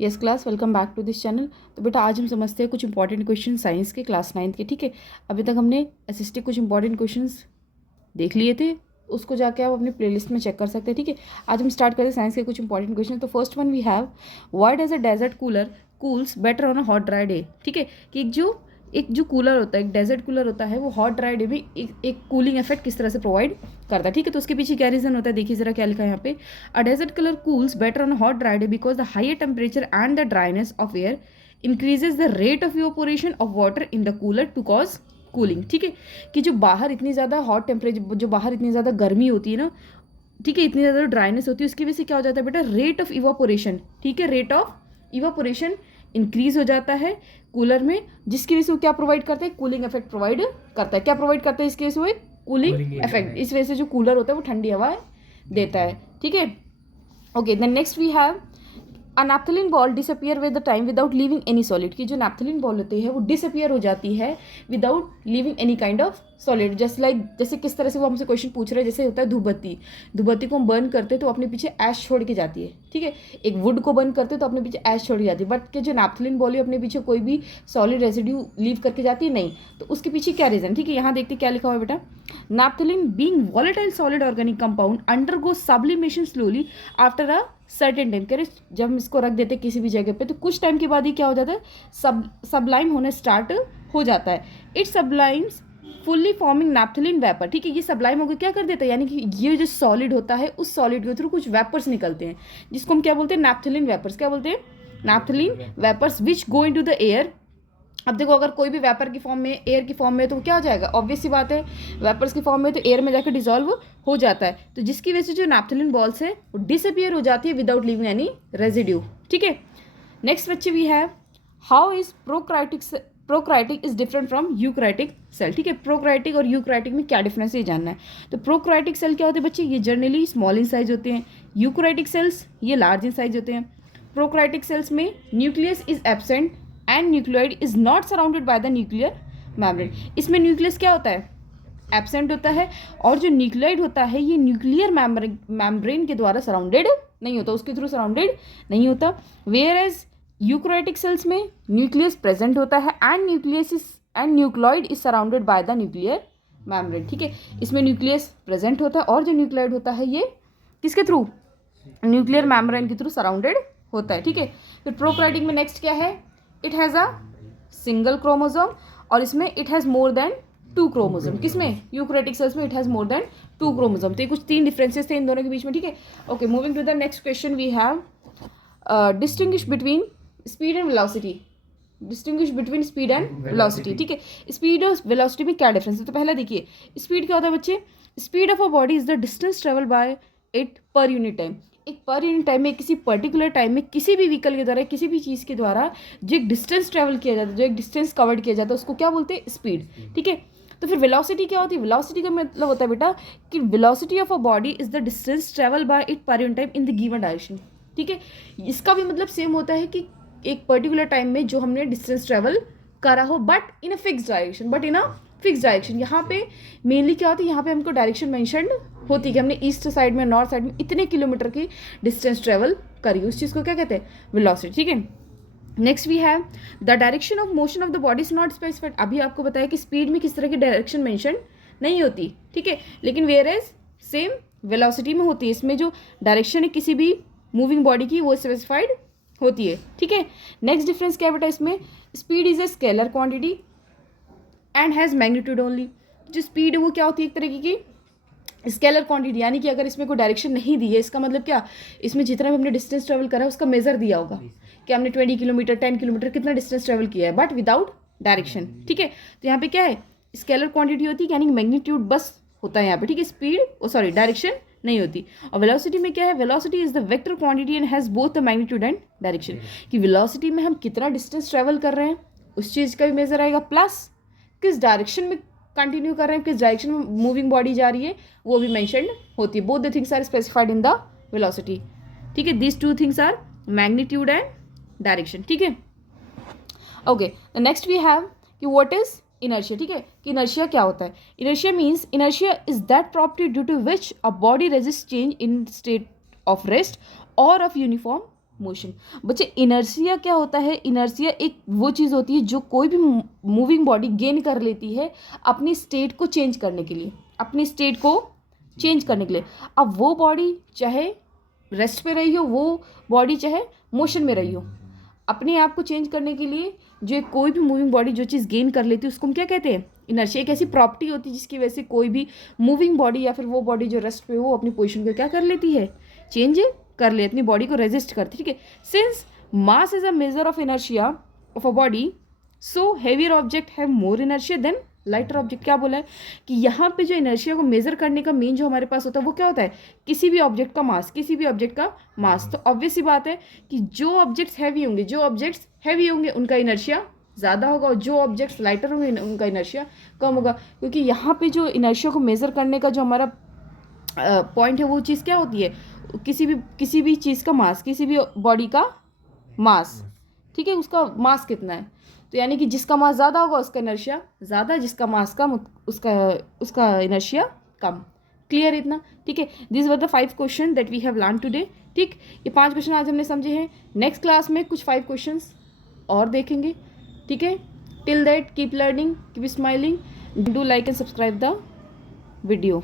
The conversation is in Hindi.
Yes class, welcome back to this channel. तो बेटा आज हम समझते हैं कुछ इंपॉर्टेंट क्वेश्चन साइंस के क्लास 9th के। ठीक है, अभी तक हमने एसएसटी कुछ इंपॉर्टेंट क्वेश्चंस देख लिए थे, उसको जाके आप अपनी प्लेलिस्ट में चेक कर सकते हैं। ठीक है, आज हम स्टार्ट करते हैं साइंस के कुछ इंपॉर्टेंट क्वेश्चन। तो first one we have, why does a desert cooler cools better on a hot dry day. ठीक है, कि एक जो कूलर होता है, एक डेजर्ट कूलर होता है, वो हॉट ड्राई डे में एक कूलिंग इफेक्ट किस तरह से प्रोवाइड करता है। ठीक है, तो उसके पीछे क्या रीजन होता है, देखिए जरा क्या लिखा है यहाँ पे। A desert cooler cools better on hot dry day because the higher temperature and the dryness of air increases the rate of evaporation of water in the cooler to cause cooling. ठीक है, कि जो बाहर इतनी ज़्यादा हॉट टेम्परेचर, जो बाहर इतनी ज़्यादा गर्मी होती है ना, ठीक है, इतनी ज़्यादा ड्राइनेस होती है, उसकी वजह से क्या हो जाता है बेटा, रेट ऑफ इवापोरेशन। ठीक है, रेट ऑफ इवापोरेशन इंक्रीज हो जाता है कूलर में, जिसकी वजह से वो क्या प्रोवाइड करता है, कूलिंग इफेक्ट प्रोवाइड करता है। क्या प्रोवाइड करता है इसकी वजह से, वो एक कूलिंग इफेक्ट। इस वजह से जो कूलर होता है वो ठंडी हवा देता है। ठीक है, okay, then next we have a naphthalene ball disappear with the time without leaving any solid. की जो नैप्थलीन बॉल होती है वो डिसअपियर हो जाती है without leaving any kind of solid. जैसे किस तरह से वो हमसे क्वेश्चन पूछ रहे हैं, जैसे होता है धूपबत्ती। धूपबत्ती को हम बर्न करते हैं तो अपने पीछे ऐश छोड़ के जाती है। ठीक है, एक वुड को बर्न करते हैं तो अपने पीछे ऐश छोड़ के जाती है, बट कि जो नैप्थलीन बॉल है अपने पीछे कोई भी सॉलिड रेसिड्यू लीव करके जाती है नहीं। तो उसके पीछे क्या रीजन। ठीक है, यहाँ देखते क्या लिखा हुआ है बेटा। Naphthalene being volatile solid organic compound undergo sublimation slowly after a certain time. कह रहे जब हम इसको रख देते हैं किसी भी जगह पे तो कुछ टाइम के बाद ही क्या हो जाता है, सबलाइम होने स्टार्ट हो जाता है। It sublimes fully forming naphthalene vapour. ठीक है, ये सबलाइम होकर क्या कर देता है, यानी कि ये जो सॉलिड होता है उस सॉलिड के थ्रू कुछ वेपर्स निकलते हैं, जिसको हम क्या बोलते हैं, नैप्थलीन वेपर्स। क्या बोलते हैं, naphthalene vapours which go into the air. अब देखो, अगर कोई भी वेपर की फॉर्म में, एयर की फॉर्म में, तो क्या हो जाएगा, ऑब्वियस सी बात है, वेपर्स की फॉर्म में तो एयर में जाकर डिजॉल्व हो जाता है। तो जिसकी वजह से जो नैप्थलीन बॉल्स है वो डिसअपियर हो जाती है विदाउट लिविंग एनी रेजिड्यू। ठीक है, नेक्स्ट बच्चे we have, how is prokaryotic is different from eukaryotic cell. ठीक है, प्रोक्राइटिक और यूक्राइटिक में क्या डिफरेंस है ये जानना है। तो प्रोक्राइटिक सेल क्या होते हैं बच्चे, ये जनरली स्मॉल इन साइज होते हैं। यूक्राइटिक सेल्स ये लार्ज इन साइज होते हैं। प्रोक्राइटिक सेल्स में nucleus is absent and nucleoid is not surrounded by the nuclear membrane. इसमें न्यूक्लियस क्या होता है, एब्सेंट होता है, और जो न्यूक्लियोइड होता है ये न्यूक्लियर मेम्ब्रेन के द्वारा सराउंडेड नहीं होता, उसके थ्रू सराउंडेड नहीं होता। वेयर एज यूक्राइटिक सेल्स में न्यूक्लियस प्रेजेंट होता है and nucleoid is surrounded by the nuclear membrane. ठीक है, इसमें न्यूक्लियस प्रेजेंट होता है और जो न्यूक्लियोइड होता है ये किसके थ्रू, न्यूक्लियर मेम्ब्रेन के थ्रू सराउंडेड होता है। ठीक है, फिर प्रोक्राइटिक में नेक्स्ट क्या है, it has a single chromosome, और इसमें it has more than 2 chromosome. किसमें, यूक्रेटिक सेल्स में it has more than 2 chromosome. तो ये कुछ 3 डिफरेंसेस थे इन दोनों के बीच में। ठीक है, okay, moving to the next question we have, distinguish between speed and velocity. Distinguish between speed and velocity. ठीक है, स्पीड और वेलोसिटी में क्या डिफरेंस है। तो पहला देखिए, स्पीड क्या होता है बच्चे, speed of a body is the distance travel by it per unit time. एक पर यूनिट टाइम में, किसी पर्टिकुलर टाइम में किसी भी व्हीकल के द्वारा, किसी भी चीज़ के द्वारा जो एक डिस्टेंस ट्रेवल किया जाता है, जो एक डिस्टेंस कवर्ड किया जाता है, उसको क्या बोलते हैं, स्पीड। ठीक है, तो फिर वेलोसिटी क्या होती है, वेलोसिटी का मतलब होता है बेटा कि velocity of a body is the distance travel by it per unit time in the given direction. ठीक है, इसका भी मतलब सेम होता है कि एक पर्टिकुलर टाइम में जो हमने डिस्टेंस ट्रेवल करा हो, but in a fix direction. यहाँ पे मेनली क्या होती है, यहाँ पे हमको डायरेक्शन मेंशन होती है कि हमने ईस्ट साइड में, नॉर्थ साइड में इतने किलोमीटर की डिस्टेंस ट्रेवल करी, उस चीज़ को क्या कहते हैं, वेलोसिटी। ठीक है, next we have the direction of motion of the body is not specified. अभी आपको बताया कि स्पीड में किस तरह की डायरेक्शन मेंशन नहीं होती। ठीक है, लेकिन वेयर एज सेम वेलोसिटी में होती है, इसमें जो डायरेक्शन है किसी भी मूविंग बॉडी की वो स्पेसिफाइड होती है। ठीक है, नेक्स्ट डिफरेंस क्या बेटा, इसमें speed is a scalar quantity and has magnitude only. जो स्पीड है वो क्या होती है, एक तरीके की स्केलर क्वांटिटी, यानी कि अगर इसमें कोई डायरेक्शन नहीं दी है, इसका मतलब क्या, इसमें जितना भी हमने डिस्टेंस ट्रेवल करा है उसका मेजर दिया होगा कि हमने 20 किलोमीटर 10 किलोमीटर कितना डिस्टेंस ट्रेवल किया है, बट विदाउट डायरेक्शन। ठीक है, तो यहाँ पे क्या है, स्केलर क्वांटिटी होती है, यानी मैग्नीट्यूड बस होता है यहाँ पे। ठीक है, स्पीड डायरेक्शन नहीं होती। और वेलोसिटी में क्या है, velocity is the vector quantity and has both the magnitude and direction. कि वेलोसिटी में हम कितना डिस्टेंस ट्रेवल कर रहे हैं उस चीज़ का भी मेजर आएगा, प्लस किस डायरेक्शन में कंटिन्यू कर रहे हैं, किस डायरेक्शन में मूविंग बॉडी जा रही है वो भी मेंशनड होती है। Both the things are specified in the velocity. ठीक है, this 2 things are magnitude and direction. ठीक है, ओके, नेक्स्ट वी हैव कि व्हाट इज इनर्शिया। ठीक है, कि इनर्शिया क्या होता है। Inertia means, inertia is that property due to which a body resist change in state of rest और ऑफ यूनिफॉर्म मोशन। बच्चे इनर्शिया क्या होता है? इनर्शिया एक वो चीज़ होती है जो कोई भी मूविंग बॉडी गेन कर लेती है अपनी स्टेट को चेंज करने के लिए, अपनी स्टेट को चेंज करने के लिए। अब वो बॉडी चाहे रेस्ट पे रही हो, वो बॉडी चाहे मोशन में रही हो, अपने आप को चेंज करने के लिए जो कोई भी मूविंग बॉडी जो चीज़ गेन कर लेती है उसको हम क्या कहते हैं? इनर्शिया। एक ऐसी प्रॉपर्टी होती है जिसकी वजह से कोई भी मूविंग बॉडी या फिर वो बॉडी जो रेस्ट पे हो अपनी पोजीशन को क्या कर लेती है? चेंज कर ले, अपनी बॉडी को रेजिस्ट करती है। ठीक है, since mass is a measure of inertia of a body, so heavier object have more inertia than lighter object. क्या बोला है कि यहाँ पे जो इनर्शिया को मेजर करने का मेन जो हमारे पास होता है वो क्या होता है? किसी भी ऑब्जेक्ट का मास, किसी भी ऑब्जेक्ट का मास। तो ऑब्वियस सी बात है कि जो ऑब्जेक्ट्स हैवी होंगे, जो ऑब्जेक्ट्स हैवी होंगे उनका इनर्शिया ज़्यादा होगा, और जो ऑब्जेक्ट्स लाइटर होंगे उनका इनर्शिया कम होगा। क्योंकि यहाँ पे जो इनर्शिया को मेजर करने का जो हमारा पॉइंट है वो चीज़ क्या होती है? किसी भी चीज़ का मास, किसी भी बॉडी का मास, ठीक है, उसका मास कितना है। तो यानी कि जिसका मास ज़्यादा होगा उसका इनर्शिया ज़्यादा, जिसका मास कम उसका इनर्शिया कम। क्लियर इतना? ठीक है, this were the 5 question that we have learn today. ठीक, ये 5 क्वेश्चन आज हमने समझे हैं। नेक्स्ट क्लास में कुछ 5 क्वेश्चन और देखेंगे। ठीक है, till that keep learning, keep smiling, do like and subscribe the video.